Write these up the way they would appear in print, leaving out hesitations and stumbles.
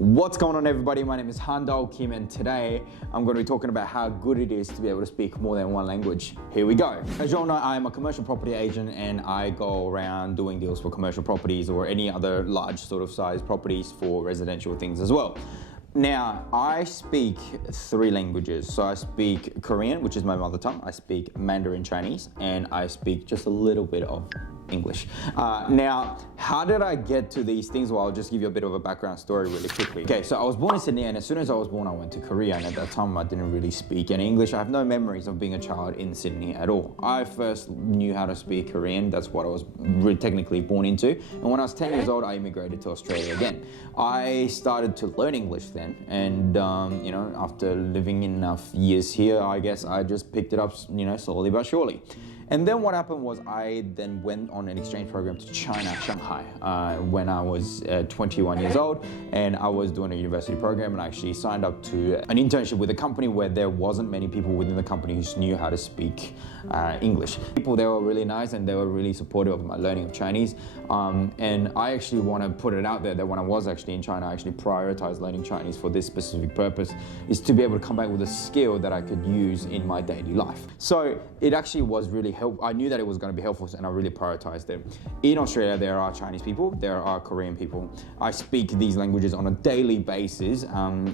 What's going on, everybody? My name is Handal Kim, and today I'm going to be talking about how good it is to be able to speak more than one language. Here we go. As you all know, I'm a commercial property agent and I go around doing deals for commercial properties or any other large sort of size properties for residential things as well. Now, I speak 3 languages. So I speak Korean, which is my mother tongue. I speak Mandarin Chinese, and I speak just a little bit of English. Now, how did I get to these things? Well, I'll just give you a bit of a background story really quickly. Okay, so I was born in Sydney, and as soon as I was born, I went to Korea, and at that time, I didn't really speak any English. I have no memories of being a child in Sydney at all. I first knew how to speak Korean. That's what I was really technically born into. And when I was 10 years old, I immigrated to Australia again. I started to learn English then, and you know, after living enough years here, I guess I just picked it up, you know, slowly but surely. And then what happened was I then went on an exchange program to China, Shanghai, when I was 21 years old, and I was doing a university program, and I actually signed up to an internship with a company where there wasn't many people within the company who knew how to speak English. People, they were really nice and they were really supportive of my learning of Chinese. And I actually want to put it out there that when I was actually in China, I actually prioritized learning Chinese for this specific purpose, is to be able to come back with a skill that I could use in my daily life. So it actually was really helpful. I knew that it was going to be helpful, and I really prioritized it. In Australia, there are Chinese people, there are Korean people. I speak these languages on a daily basis,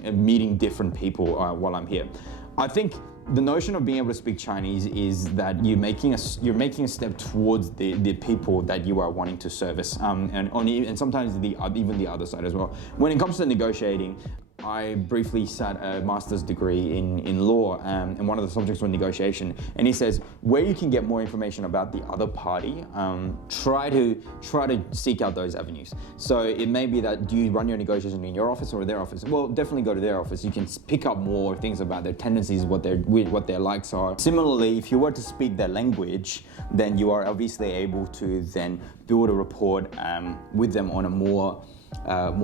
meeting different people while I'm here. I think the notion of being able to speak Chinese is that you're making a step towards the people that you are wanting to service, and sometimes even the other side as well. When it comes to negotiating, I briefly sat a master's degree in law, and one of the subjects was negotiation. And he says, where you can get more information about the other party, try to seek out those avenues. So it may be that, do you run your negotiation in your office or their office? Well, definitely go to their office. You can pick up more things about their tendencies, what their likes are. Similarly, if you were to speak their language, then you are obviously able to then build a rapport with them on a more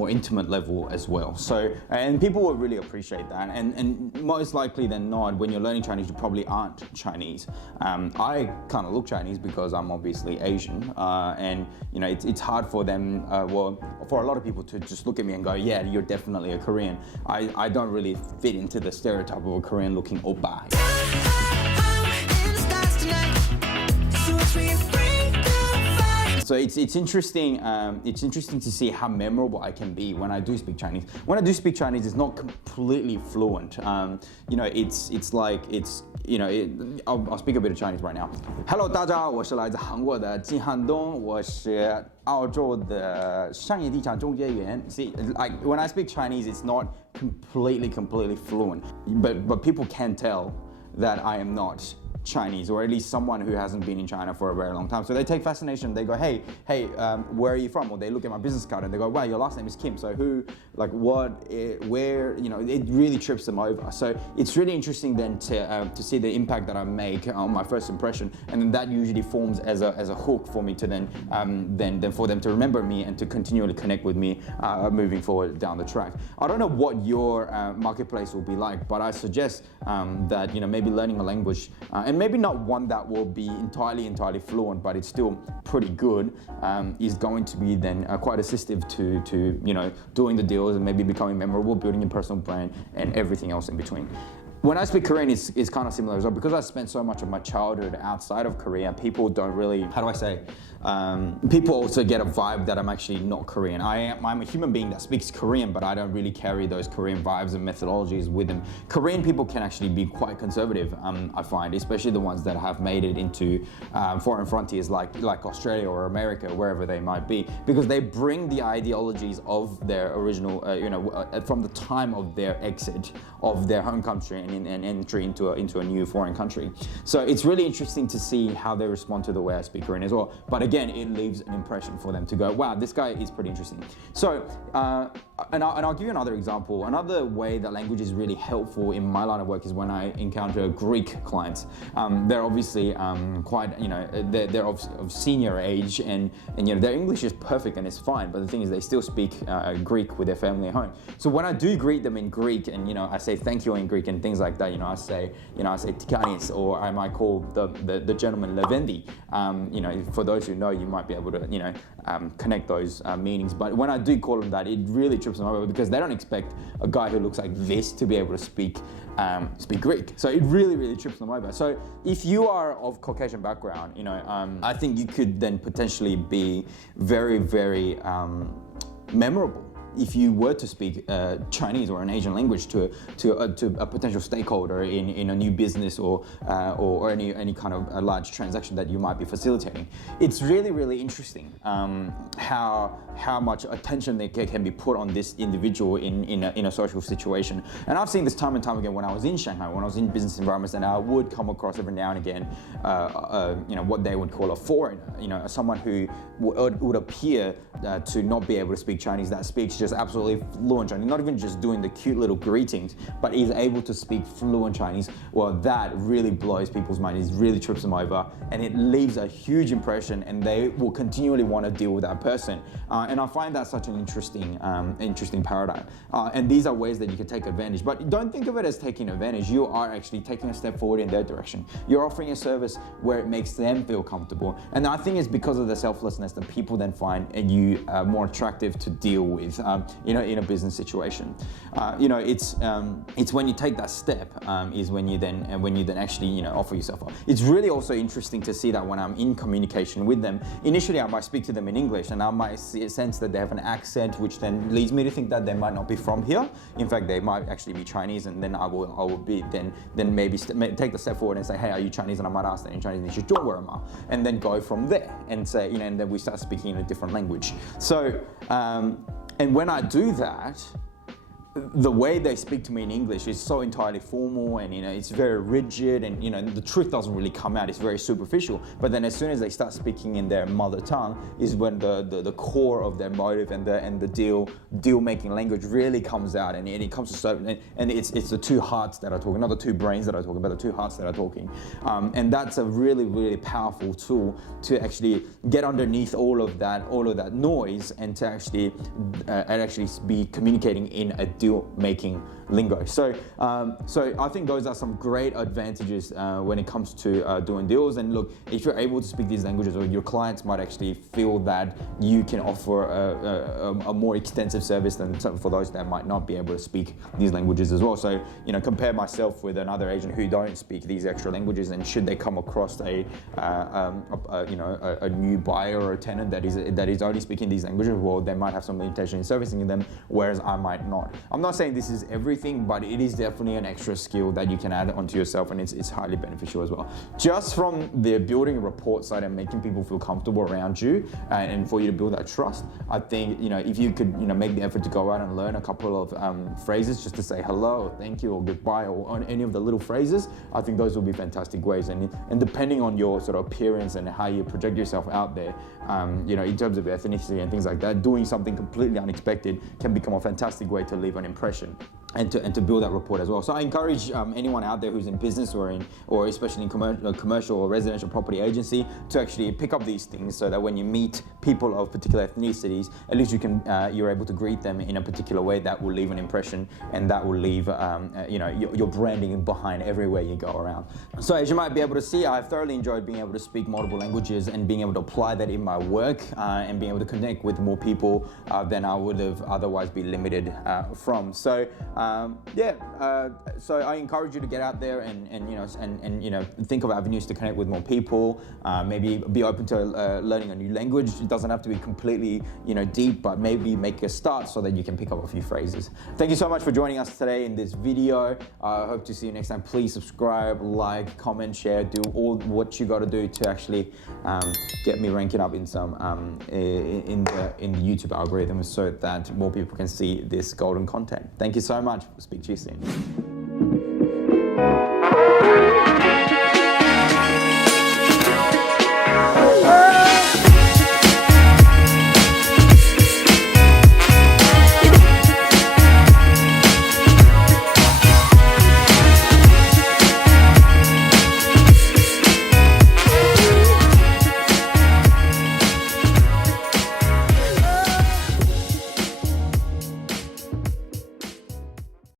intimate level as well. So, and people will really appreciate that. And most likely than not, when you're learning Chinese, you probably aren't Chinese. I kind of look Chinese because I'm obviously Asian, and you know, it's hard for them, well, for a lot of people to just look at me and go, yeah, you're definitely a Korean. I don't really fit into the stereotype of a Korean-looking oppa. So it's interesting. It's interesting to see how memorable I can be when I do speak Chinese. When I do speak Chinese, it's not completely fluent. You know, I'll speak a bit of Chinese right now. Hello, 大家好，我是来自韩国的金汉东，我是澳洲的商业地产中介员。See, like when I speak Chinese, it's not completely fluent, but people can tell that I am not Chinese, or at least someone who hasn't been in China for a very long time. So they take fascination. They go, hey, where are you from? Or they look at my business card and they go, wow, your last name is Kim. So who, like what, where, you know, it really trips them over. So it's really interesting then to see the impact that I make on my first impression. And then that usually forms as a hook for me to then for them to remember me and to continually connect with me moving forward down the track. I don't know what your marketplace will be like, but I suggest that, you know, maybe learning a language, and maybe not one that will be entirely fluent, but it's still pretty good, is going to be then quite assistive to you know, doing the deals and maybe becoming memorable, building your personal brand, and everything else in between. When I speak Korean, it's kind of similar as well. Because I spent so much of my childhood outside of Korea, people don't really, how do I say, people also get a vibe that I'm actually not Korean. I'm a human being that speaks Korean, but I don't really carry those Korean vibes and methodologies with them. Korean people can actually be quite conservative, I find, especially the ones that have made it into foreign frontiers like Australia or America, wherever they might be, because they bring the ideologies of their original, you know, from the time of their exit of their home country and entry into a new foreign country. So it's really interesting to see how they respond to the way I speak Korean as well. But again, it leaves an impression for them to go, wow, this guy is pretty interesting. So, and I'll give you another example. Another way that language is really helpful in my line of work is when I encounter Greek clients. They're obviously quite, you know, they're of senior age, and you know, their English is perfect and it's fine. But the thing is, they still speak Greek with their family at home. So when I do greet them in Greek, and you know, I say thank you in Greek and things like that, you know, I say tikanis, or I might call the gentleman Levendi. You know, for those who know, you might be able to, you know, connect those meanings. But when I do call them that, it really trips trips them over because they don't expect a guy who looks like this to be able to speak Greek. So it really trips them over. So if you are of Caucasian background, I think you could then potentially be very memorable if you were to speak Chinese or an Asian language to a potential stakeholder in a new business or any kind of a large transaction that you might be facilitating. It's really interesting how much attention there can be put on this individual in a social situation. And I've seen this time and time again when I was in Shanghai, when I was in business environments, and I would come across every now and again, what they would call a foreigner, someone who would appear to not be able to speak Chinese, that speaks just absolutely fluent Chinese, not even just doing the cute little greetings, but is able to speak fluent Chinese. Well, that really blows people's minds. It really trips them over, and it leaves a huge impression, and they will continually want to deal with that person. And I find that such an interesting paradigm. And these are ways that you can take advantage, but don't think of it as taking advantage. You are actually taking a step forward in their direction. You're offering a service where it makes them feel comfortable. And I think it's because of the selflessness that people then find you more attractive to deal with, in a business situation. It's when you take that step is when you then actually offer yourself up. It's really also interesting to see that when I'm in communication with them, initially I might speak to them in English, and I might sense that they have an accent, which then leads me to think that they might not be from here. In fact, they might actually be Chinese, and then I will be then maybe take the step forward and say, hey, are you Chinese? And I might ask them in Chinese, and then go from there and say, and then we start speaking in a different language. So, and when I do that, the way they speak to me in English is so entirely formal, and it's very rigid, and the truth doesn't really come out. It's very superficial. But then as soon as they start speaking in their mother tongue is when the core of their motive and the deal making language really comes out, and it comes to certain, and it's the two hearts that are talking, not the two brains that are talking, but the two hearts that are talking. And that's a really powerful tool to actually get underneath all of that noise, and to actually be communicating in a deal-making lingo. So I think those are some great advantages when it comes to doing deals. And look, if you're able to speak these languages, or your clients might actually feel that you can offer a more extensive service than for those that might not be able to speak these languages as well. So compare myself with another agent who don't speak these extra languages, and should they come across a new buyer or a tenant that is only speaking these languages, well, they might have some limitation in servicing them, whereas I might not. I'm not saying this is everything, but it is definitely an extra skill that you can add onto yourself, and it's highly beneficial as well. Just from the building a rapport side and making people feel comfortable around you, and for you to build that trust, I think if you could make the effort to go out and learn a couple of phrases just to say hello, or thank you, or goodbye, or on any of the little phrases, I think those will be fantastic ways. And depending on your sort of appearance and how you project yourself out there, in terms of ethnicity and things like that, doing something completely unexpected can become a fantastic way to leave an impression and to build that rapport as well. So I encourage anyone out there who's in business or especially in commercial or residential property agency to actually pick up these things, so that when you meet people of particular ethnicities, at least you're able to greet them in a particular way that will leave an impression, and that will leave your branding behind everywhere you go around. So as you might be able to see, I've thoroughly enjoyed being able to speak multiple languages and being able to apply that in my work, and being able to connect with more people than I would have otherwise been limited from. So so I encourage you to get out there and think of avenues to connect with more people. Maybe be open to learning a new language. It doesn't have to be completely deep, but maybe make a start so that you can pick up a few phrases. Thank you so much for joining us today in this video. I hope to see you next time. Please subscribe, like, comment, share, do all what you got to do to actually get me ranking up in some in the YouTube algorithm, so that more people can see this golden content. Thank you so much. Speak to you soon.